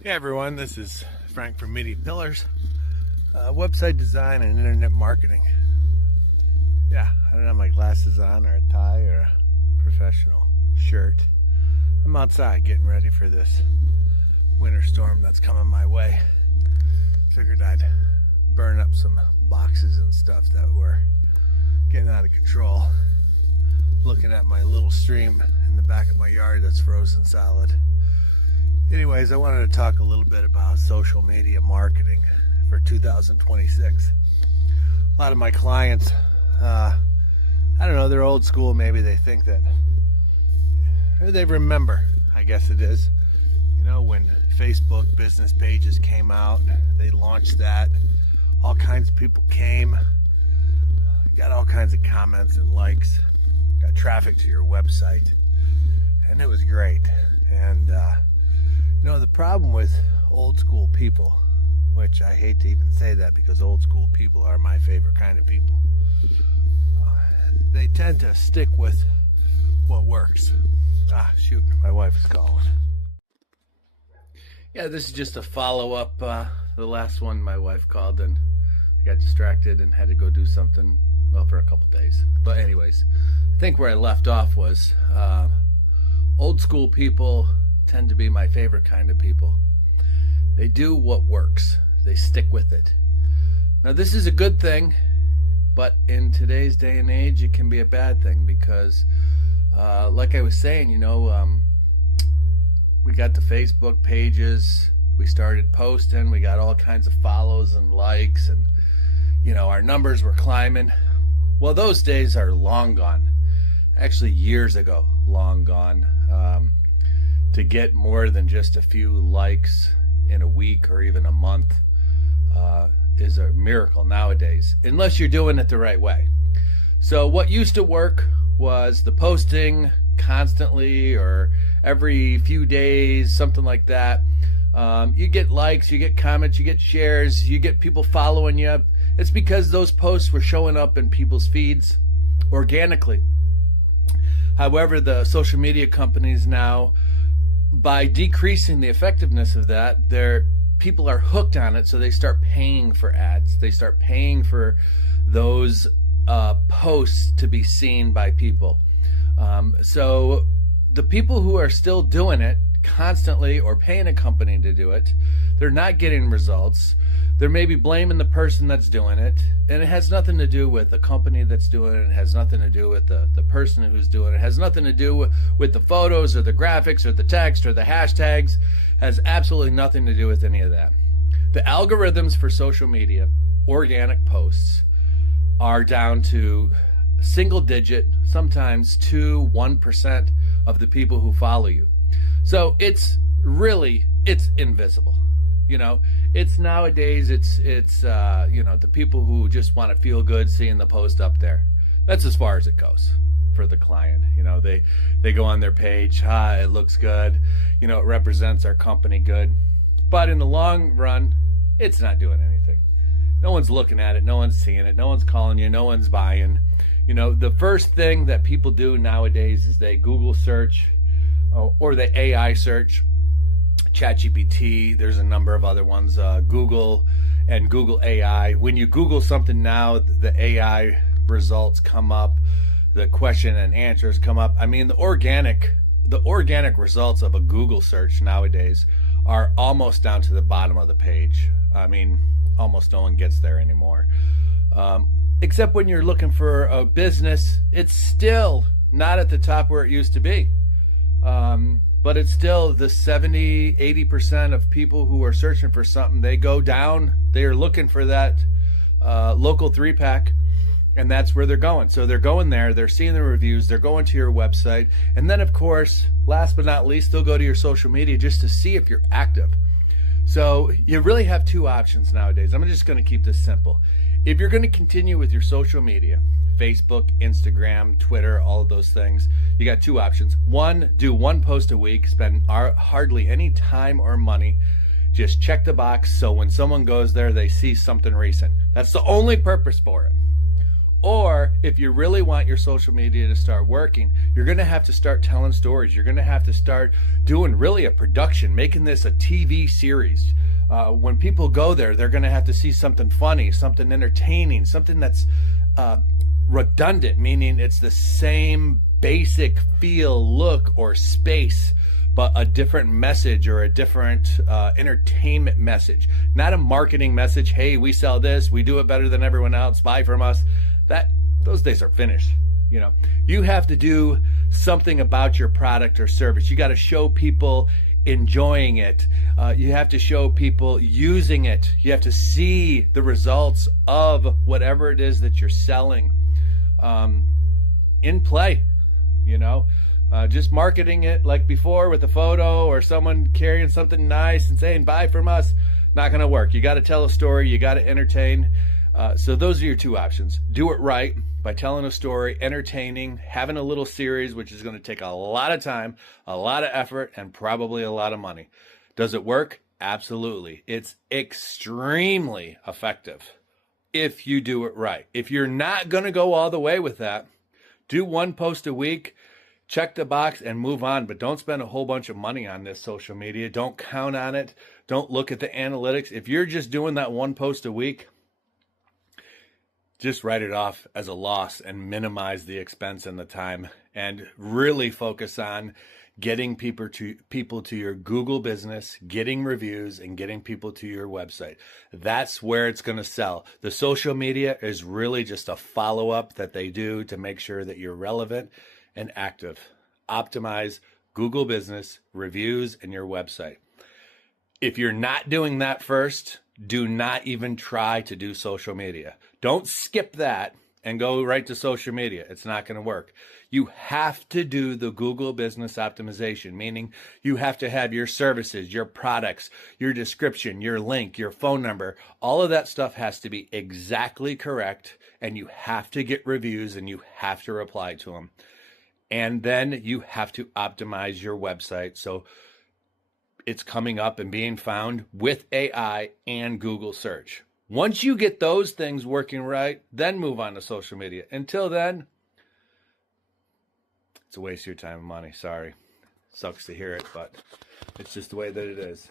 Hey everyone, this is Frank from Media Pillars, website design and internet marketing. Yeah, I don't have my glasses on or a tie or a professional shirt. I'm outside getting ready for this winter storm that's coming my way. Figured I'd burn up some boxes and stuff that were getting out of control. Looking at my little stream in the back of my yard that's frozen solid. Anyways, I wanted to talk a little bit about social media marketing for 2026. A lot of my clients, I don't know, they're old school. Maybe they think that, or they remember, I guess it is, you know, when Facebook business pages came out, they launched that. All kinds of people came, got all kinds of comments and likes, got traffic to your website, and it was great. And, you know, the problem with old school people, which I hate to even say that because old school people are my favorite kind of people, they tend to stick with what works. Shoot, my wife is calling. Yeah, this is just a follow-up. The last one my wife called and I got distracted and had to go do something, well, for a couple days. But anyways, I think where I left off was old school people tend to be my favorite kind of people. They do what works. They stick with it. Now, this is a good thing, but in today's day and age, it can be a bad thing because, like I was saying, you know, we got the Facebook pages, we started posting, we got all kinds of follows and likes, and, you know, our numbers were climbing. Well, those days are long gone. Actually, years ago, long gone. To get more than just a few likes in a week or even a month is a miracle nowadays, unless you're doing it the right way. So what used to work was the posting constantly or every few days, something like that. You get likes, you get comments, you get shares, you get people following you. It's because those posts were showing up in people's feeds organically. However, the social media companies now, by decreasing the effectiveness of that, people are hooked on it, so they start paying for ads. They start paying for those posts to be seen by people. So the people who are still doing it constantly or paying a company to do it, they're not getting results. They're maybe blaming the person that's doing it, and it has nothing to do with the company that's doing it. It has nothing to do with the person who's doing it. It has nothing to do with the photos or the graphics or the text or the hashtags. It has absolutely nothing to do with any of that. The algorithms for social media, organic posts, are down to single digit, sometimes 2-1% of the people who follow you. So it's invisible. You know, it's nowadays, it's you know, the people who just want to feel good seeing the post up there. That's as far as it goes for the client. You know, they go on their page, it looks good. You know, it represents our company good. But in the long run, it's not doing anything. No one's looking at it. No one's seeing it. No one's calling you. No one's buying. You know, the first thing that people do nowadays is they Google search or they AI search. ChatGPT, there's a number of other ones, Google and Google AI. When you Google something now, the AI results come up, the question and answers come up. I mean, the organic results of a Google search nowadays are almost down to the bottom of the page. I mean, almost no one gets there anymore. Except when you're looking for a business, it's still not at the top where it used to be. But it's still the 70-80% of people who are searching for something. They go down, they are looking for that local 3-pack, and that's where they're going. So they're going there, they're seeing the reviews, they're going to your website, and then of course, last but not least, they'll go to your social media just to see if you're active. So you really have two options nowadays. I'm just going to keep this simple. If you're going to continue with your social media, Facebook, Instagram, Twitter, all of those things, you got two options. One, do one post a week, spend hardly any time or money. Just check the box so when someone goes there, they see something recent. That's the only purpose for it. Or if you really want your social media to start working, you're going to have to start telling stories. You're going to have to start doing really a production, making this a TV series. When people go there, they're going to have to see something funny, something entertaining, something that's redundant, meaning it's the same basic feel, look, or space, but a different message or a different entertainment message. Not a marketing message. Hey, we sell this. We do it better than everyone else. Buy from us. Those days are finished. You know, you have to do something about your product or service. You got to show people enjoying it. You have to show people using it. You have to see the results of whatever it is that you're selling in play. You know, just marketing it like before with a photo or someone carrying something nice and saying buy from us, not going to work. You got to tell a story. You got to entertain. So those are your two options. Do it right by telling a story, entertaining, having a little series, which is going to take a lot of time, a lot of effort, and probably a lot of money. Does it work? Absolutely. It's extremely effective if you do it right. If you're not going to go all the way with that, do one post a week, check the box and move on, but don't spend a whole bunch of money on this social media. Don't count on it. Don't look at the analytics. If you're just doing that one post a week, just write it off as a loss and minimize the expense and the time, and really focus on getting people to your Google business, getting reviews, and getting people to your website. That's where it's going to sell. The social media is really just a follow-up that they do to make sure that you're relevant and active. Optimize Google business, reviews, and your website. If you're not doing that first, do not even try to do social media. Don't skip that and go right to social media. It's not going to work. You have to do the Google business optimization, meaning you have to have your services, your products, your description, your link, your phone number. All of that stuff has to be exactly correct, and you have to get reviews and you have to reply to them. And then you have to optimize your website so it's coming up and being found with AI and Google search. Once you get those things working right, then move on to social media. Until then, it's a waste of your time and money. Sorry. Sucks to hear it, but it's just the way that it is.